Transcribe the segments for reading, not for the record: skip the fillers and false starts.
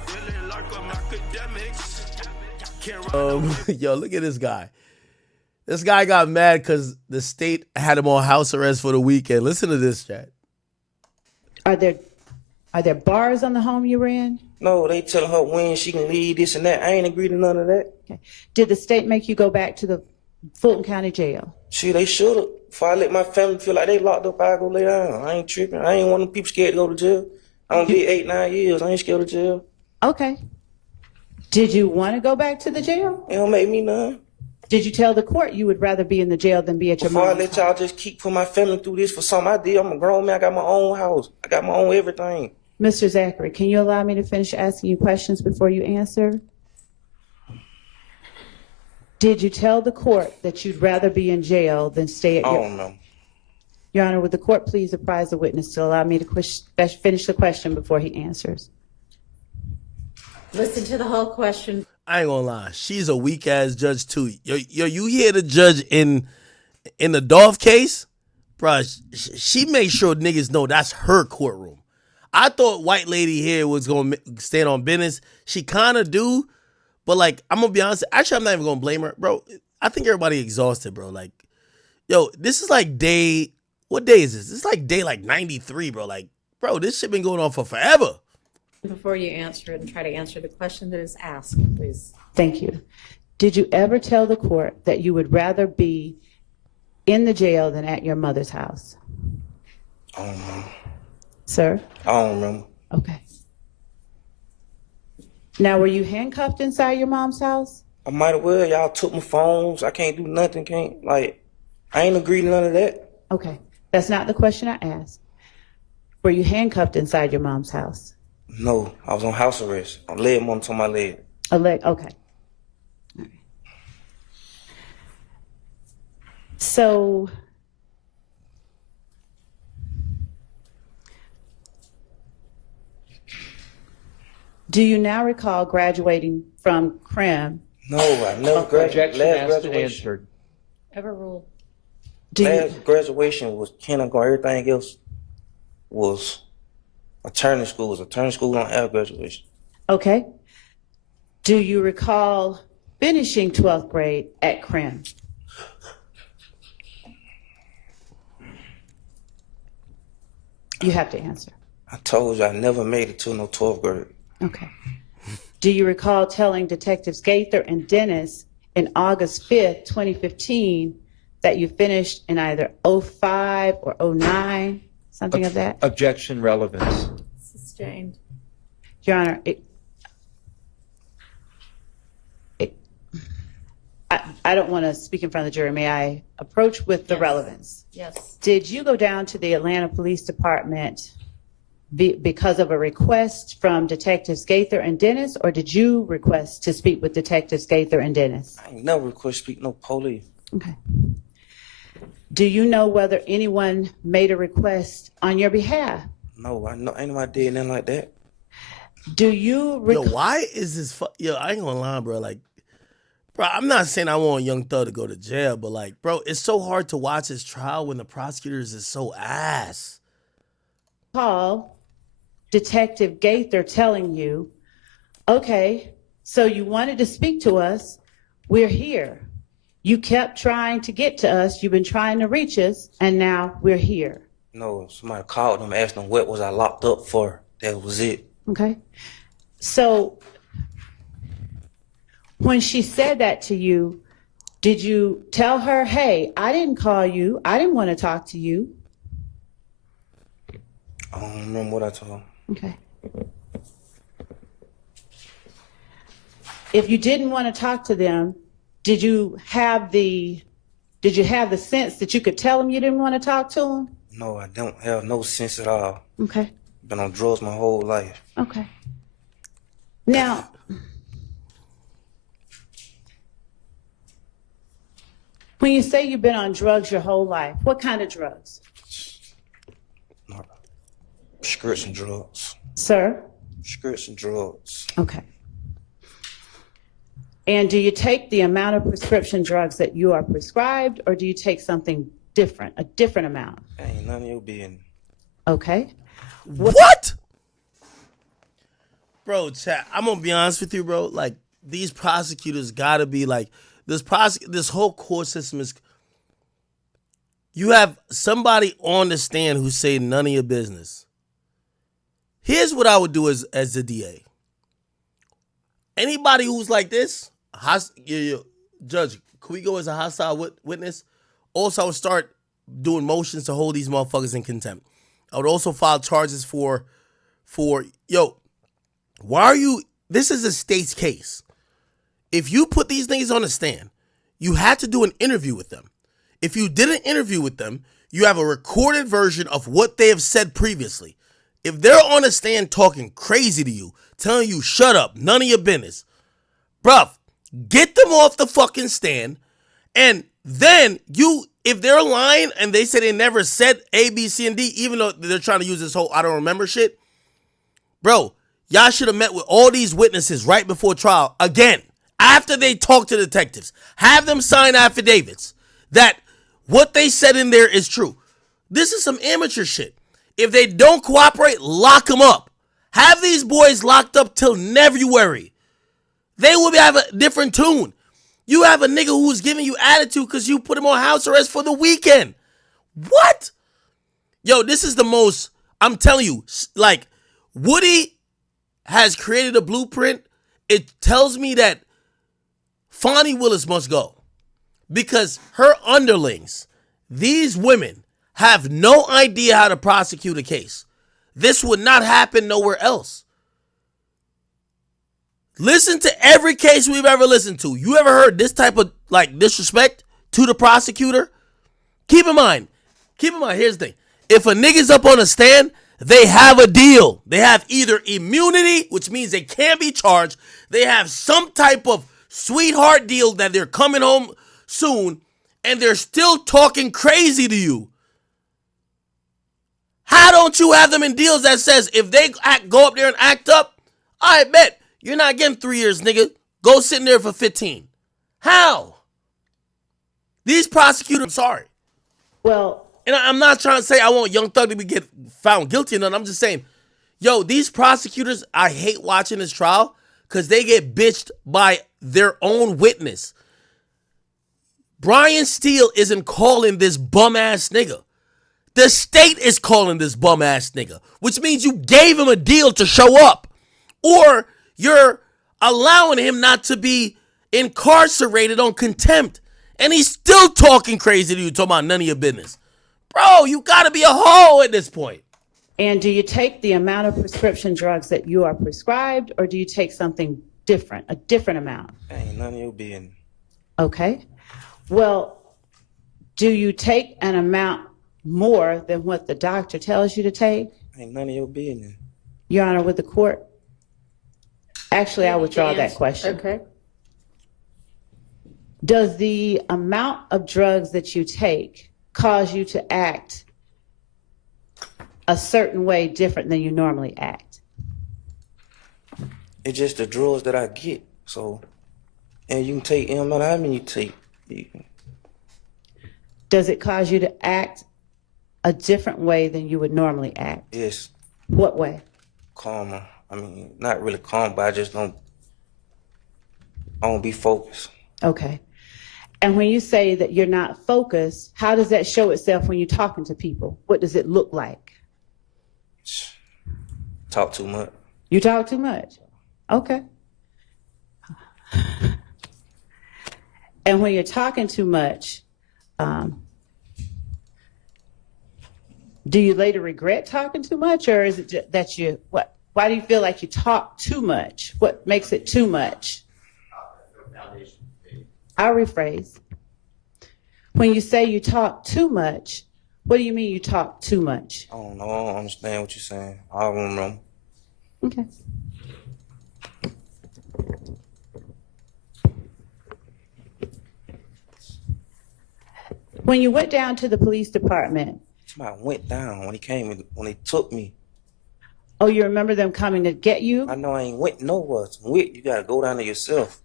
feeling like I'm academics. Yo, look at this guy. This guy got mad because the state had him on house arrest for the weekend. Listen to this, chat. Are there bars on the home you were in? No, they telling her when she can leave, this and that. I ain't agreed to none of that. Okay. Did the state make you go back to the Fulton County Jail? Shit, they should have. Before I let my family feel like they locked up, I go lay down. I ain't tripping. I ain't one of them people scared to go to jail. I don't be 8, 9 years. I ain't scared of jail. Okay. Did you want to go back to the jail? It don't make me none. Did you tell the court you would rather be in the jail than be at your Before I mom's let y'all just keep putting my family through this for something I did, I'm a grown man. I got my own house. I got my own everything. Mr. Zachary, can you allow me to finish asking you questions before you answer? Did you tell the court that you'd rather be in jail than stay at I your... don't know. Your Honor, would the court please apprise the witness to allow me to finish the question before he answers? Listen to the whole question. I ain't gonna lie. She's a weak ass judge too. Yo, you hear the judge in the Dolph case? Bruh, she made sure niggas know that's her courtroom. I thought white lady here was gonna stand on business. She kind of do, but like, I'm gonna be honest. Actually, I'm not even gonna blame her, bro. I think everybody exhausted, bro. Like, yo, this is like day. What day is this? This is like day 93, bro. Like, bro, this shit been going on for forever. Before you answer it and try to answer the question that is asked, please. Thank you. Did you ever tell the court that you would rather be in the jail than at your mother's house? I don't remember. Sir? I don't remember. Okay. Now, were you handcuffed inside your mom's house? I might have well. Y'all took my phones. I can't do nothing. I ain't agreed to none of that. Okay. That's not the question I asked. Were you handcuffed inside your mom's house? No, I was on house arrest. On leg on my leg. A leg, okay. All right. So, do you now recall graduating from CREM? No, I never graduated. Last graduation. Ever ruled. Last graduation was kindergarten. Everything else was attorney school. Attorney school don't have graduation. Okay. Do you recall finishing 12th grade at CREM? You have to answer. I told you I never made it to no 12th grade. Okay. Do you recall telling Detectives Gaither and Dennis in August 5th, 2015, that you finished in either 05 or 09, something of that? Objection, relevance. Sustained. Your Honor, I don't want to speak in front of the jury. May I approach with the relevance? Yes. Did you go down to the Atlanta Police Department because of a request from Detectives Gaither and Dennis, or did you request to speak with Detectives Gaither and Dennis? I ain't never request speak no police. Okay. Do you know whether anyone made a request on your behalf? No, I know ain't nobody did nothing like that. Do you Yo, why is this? Yo, I ain't gonna lie, bro. Like, bro, I'm not saying I want Young Thug to go to jail, but like, bro, it's so hard to watch his trial when the prosecutors is so ass. Call Detective Gaither telling you, okay, so you wanted to speak to us, we're here. You kept trying to get to us, you've been trying to reach us, and now we're here. No, somebody called them, asked them what was I locked up for. That was it. Okay. So when she said that to you, did you tell her, hey, I didn't call you, I didn't want to talk to you? I don't remember what I told them. Okay. If you didn't want to talk to them, did you have the sense that you could tell them you didn't want to talk to them? No, I don't have no sense at all. Okay. Been on drugs my whole life. Okay. Now, when you say you've been on drugs your whole life, what kind of drugs? Prescription drugs. Sir? Prescription drugs. Okay. And do you take the amount of prescription drugs that you are prescribed, or do you take something different, a different amount? Ain't none of your business. Okay. What? Bro, chat, I'm gonna be honest with you, bro. Like, these prosecutors gotta be like, this whole court system is, you have somebody on the stand who say none of your business. Here's what I would do as the DA. Anybody who's like this, judge, can we go as a hostile witness? Also, I would start doing motions to hold these motherfuckers in contempt. I would also file charges for why are you, this is a state's case. If you put these niggas on the stand, you had to do an interview with them. If you did an interview with them, you have a recorded version of what they have said previously. If they're on the stand talking crazy to you, telling you, shut up, none of your business, bruh, get them off the fucking stand. And then if they're lying and they say they never said A, B, C, and D, even though they're trying to use this whole I don't remember shit, bro, y'all should have met with all these witnesses right before trial again. After they talk to detectives, have them sign affidavits that what they said in there is true. This is some amateur shit. If they don't cooperate, lock them up. Have these boys locked up till February. They will have a different tune. You have a nigga who's giving you attitude because you put him on house arrest for the weekend. What? Yo, this is the most, I'm telling you, like, Woody has created a blueprint. It tells me that Fonnie Willis must go because her underlings, these women, have no idea how to prosecute a case. This would not happen nowhere else. Listen to every case we've ever listened to. You ever heard this type of like disrespect to the prosecutor? Keep in mind, here's the thing. If a nigga's up on a stand, they have a deal. They have either immunity, which means they can't be charged. They have some type of sweetheart deal that they're coming home soon, and they're still talking crazy to you. How don't you have them in deals that says if they go up there and act up, I bet you're not getting 3 years, nigga. Go sit in there for 15. How? These prosecutors, I'm sorry. Well, and I'm not trying to say I want Young Thug to get found guilty or nothing. I'm just saying, yo, these prosecutors, I hate watching this trial because they get bitched by their own witness. Brian Steele isn't calling this bum-ass nigga. The state is calling this bum-ass nigga, which means you gave him a deal to show up. Or you're allowing him not to be incarcerated on contempt. And he's still talking crazy to you, talking about none of your business. Bro, you gotta be a hoe at this point. and do you take the amount of prescription drugs that you are prescribed, or do you take something different, a different amount? Ain't none of your business. Okay. Well, do you take an amount more than what the doctor tells you to take? Ain't none of your business. Your Honor, with the court? Actually, I withdraw that question. Okay. Does the amount of drugs that you take cause you to act a certain way different than you normally act? It's just the drugs that I get. So, and you can take no matter how many you take. Does it cause you to act a different way than you would normally act? Yes. What way? Calmer. I mean, not really calm, but I just don't be focused. Okay. And when you say that you're not focused, how does that show itself when you're talking to people? What does it look like? Talk too much. You talk too much. Okay. And when you're talking too much, do you later regret talking too much, or is it that you, what? Why do you feel like you talk too much? What makes it too much? I'll rephrase. When you say you talk too much, what do you mean you talk too much? I don't know. I don't understand what you're saying. I don't know. Okay. When you went down to the police department. Somebody went down when he came, when they took me. Oh, you remember them coming to get you? I know I ain't went nowhere. To went, you gotta go down there yourself.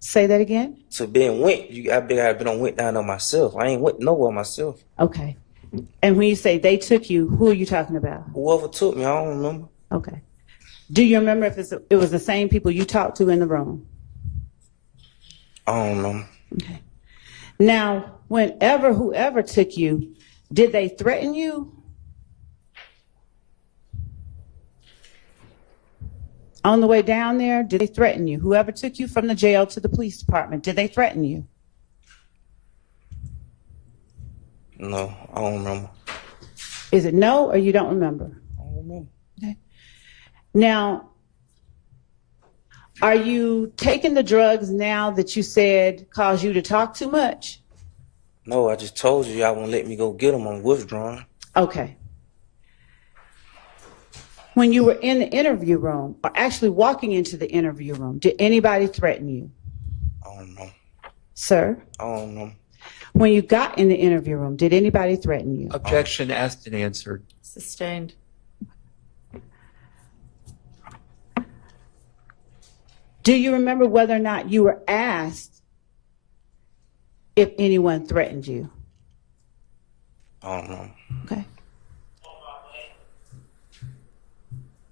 Say that again? To being went, I been on went down on myself. I ain't went nowhere myself. Okay. And when you say they took you, who are you talking about? Whoever took me, I don't remember. Okay. Do you remember if it was the same people you talked to in the room? I don't know. Okay. Now, whoever took you, did they threaten you? On the way down there, did they threaten you? Whoever took you from the jail to the police department, did they threaten you? No, I don't remember. Is it no or you don't remember? I don't remember. Okay. Now, are you taking the drugs now that you said caused you to talk too much? No, I just told you y'all won't let me go get them. I'm withdrawing. Okay. When you were in the interview room, or actually walking into the interview room, did anybody threaten you? I don't know. Sir? I don't know. When you got in the interview room, did anybody threaten you? Objection asked and answered. Sustained. Do you remember whether or not you were asked if anyone threatened you? I don't know. Okay.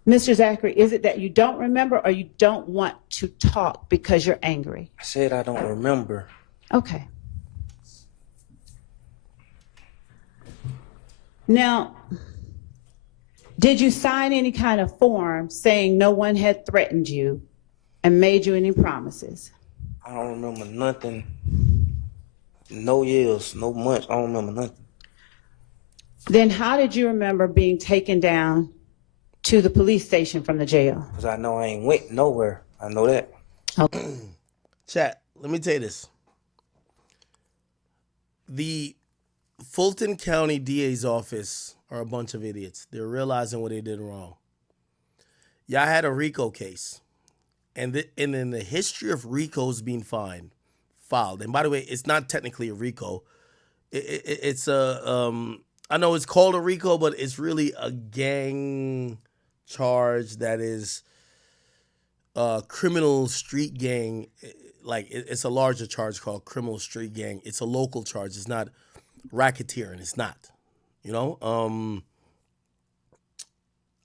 Mr. Zachary, is it that you don't remember or you don't want to talk because you're angry? I said I don't remember. Okay. Now, did you sign any kind of form saying no one had threatened you and made you any promises? I don't remember nothing. No years, no months. I don't remember nothing. Then how did you remember being taken down to the police station from the jail? Because I know I ain't went nowhere. I know that. Okay. Chat, let me tell you this. The Fulton County DA's office are a bunch of idiots. They're realizing what they did wrong. Y'all had a RICO case. And in the history of RICOs being filed, and by the way, it's not technically a RICO. It's a, I know it's called a RICO, but it's really a gang charge that is criminal street gang. Like, it's a larger charge called criminal street gang. It's a local charge. It's not racketeering. It's not, you know?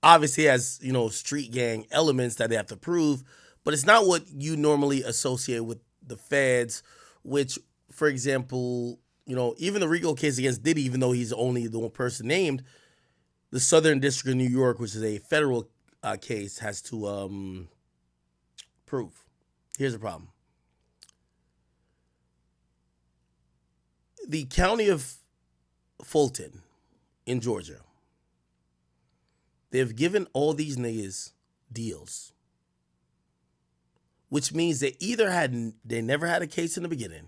Obviously it has, you know, street gang elements that they have to prove, but it's not what you normally associate with the feds, which, for example, you know, even the RICO case against Diddy, even though he's only the one person named, the Southern District of New York, which is a federal case, has to prove. Here's the problem. The county of Fulton in Georgia, they've given all these niggas deals, which means they never had a case in the beginning.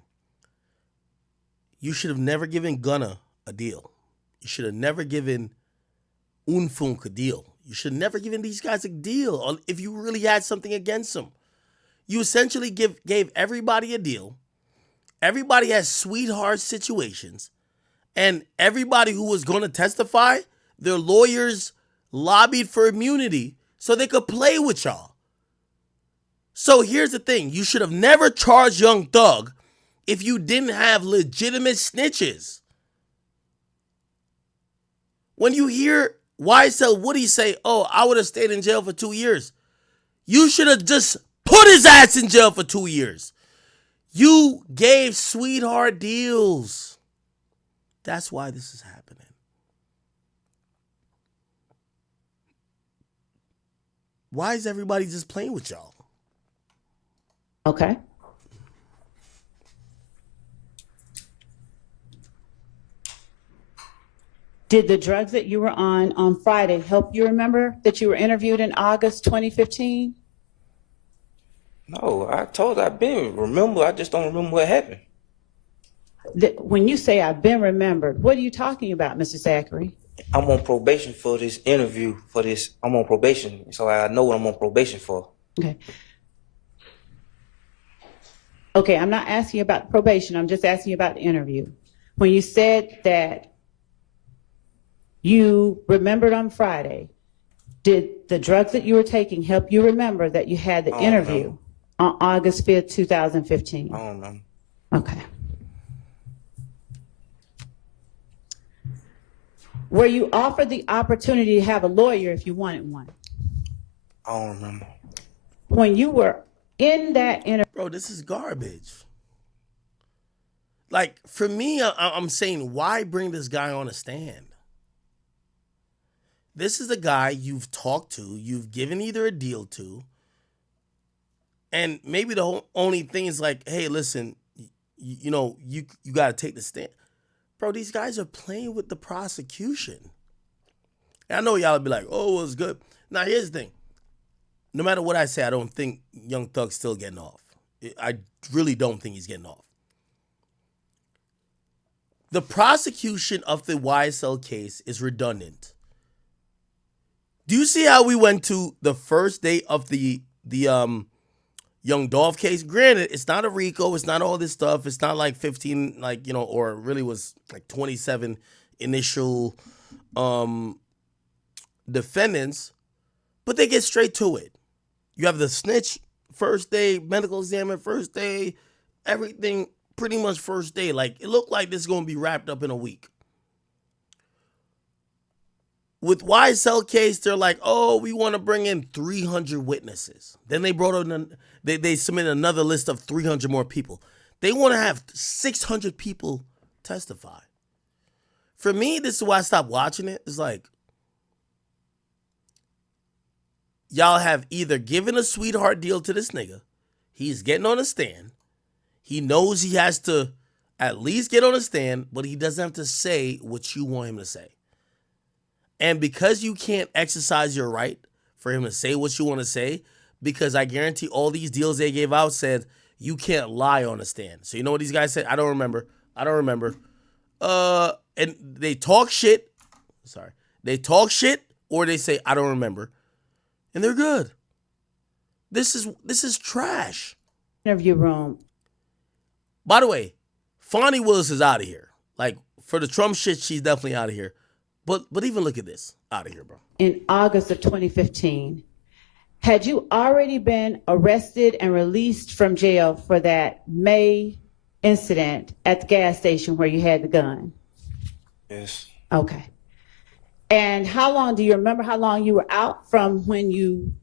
You should have never given Gunna a deal. You should have never given Unfunk a deal. You should have never given these guys a deal if you really had something against them. You essentially gave everybody a deal. Everybody has sweetheart situations. And everybody who was going to testify, their lawyers lobbied for immunity so they could play with y'all. So here's the thing. You should have never charged Young Thug if you didn't have legitimate snitches. When you hear YSL Woody say, oh, I would have stayed in jail for 2 years, you should have just put his ass in jail for 2 years. You gave sweetheart deals. That's why this is happening. Why is everybody just playing with y'all? Okay. Did the drugs that you were on Friday help you remember that you were interviewed in August 2015? No, I told I've been. Remember, I just don't remember what happened. When you say I've been remembered, what are you talking about, Mr. Zachary? I'm on probation for this interview, for this. I'm on probation, so I know what I'm on probation for. Okay. Okay, I'm not asking you about probation. I'm just asking you about the interview. When you said that you remembered on Friday, did the drugs that you were taking help you remember that you had the interview on August 5th, 2015? I don't know. Okay. Were you offered the opportunity to have a lawyer if you wanted one? I don't remember. When you were in that interview, Bro, this is garbage. Like, for me, I'm saying, why bring this guy on a stand? This is the guy you've talked to, you've given either a deal to, and maybe the only thing is like, hey, listen, you got to take the stand. Bro, these guys are playing with the prosecution. And I know y'all will be like, oh, it was good. Now, here's the thing. No matter what I say, I don't think Young Thug's still getting off. I really don't think he's getting off. The prosecution of the YSL case is redundant. Do you see how we went to the first day of the Young Dolph case? Granted, it's not a RICO. It's not all this stuff. It's not like 15, or it really was like 27 initial defendants, but they get straight to it. You have the snitch first day, medical examiner first day, everything pretty much first day. Like, it looked like this is going to be wrapped up in a week. With YSL case, they're like, oh, we want to bring in 300 witnesses. Then they brought in, they submitted another list of 300 more people. They want to have 600 people testify. For me, this is why I stopped watching it. It's like, y'all have either given a sweetheart deal to this nigga. He's getting on a stand. He knows he has to at least get on a stand, but he doesn't have to say what you want him to say. And because you can't exercise your right for him to say what you want to say, because I guarantee all these deals they gave out said you can't lie on a stand. So you know what these guys said? I don't remember. And they talk shit. Sorry. They talk shit or they say, I don't remember. And they're good. This is trash. interview room, By the way, Fonnie Willis is out of here. Like, for the Trump shit, she's definitely out of here. But even look at this. Out of here, bro. in August of 2015, had you already been arrested and released from jail for that May incident at the gas station where you had the gun? Yes. Okay. And do you remember how long you were out from when you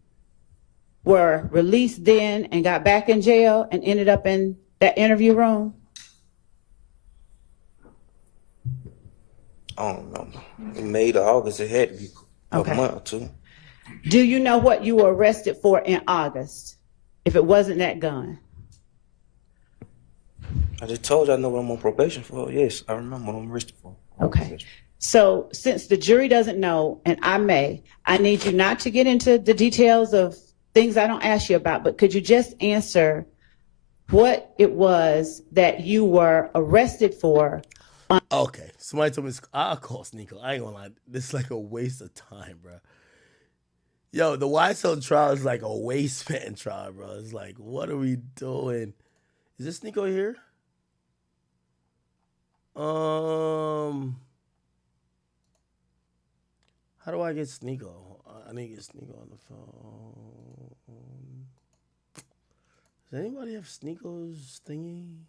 were released then and got back in jail and ended up in that interview room? I don't remember. In May to August, it had to be Okay. a month or two. Do you know what you were arrested for in August, if it wasn't that gun? I just told you I know what I'm on probation for. Yes, I remember what I'm arrested for. Okay. So since the jury doesn't know, and I need you not to get into the details of things I don't ask you about, but could you just answer what it was that you were arrested for? Okay. Somebody told me, I'll call Sneeko. I ain't gonna lie. This is like a waste of time, bro. Yo, the YSL trial is like a waste-man trial, bro. It's like, what are we doing? Is this Sneeko here? How do I get Sneeko? I need to get Sneeko on the phone. Does anybody have Sneeko's thingy?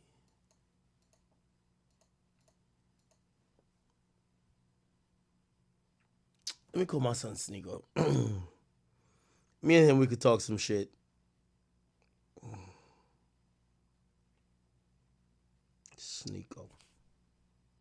Let me call my son Sneeko. Me and him, we could talk some shit. Sneeko.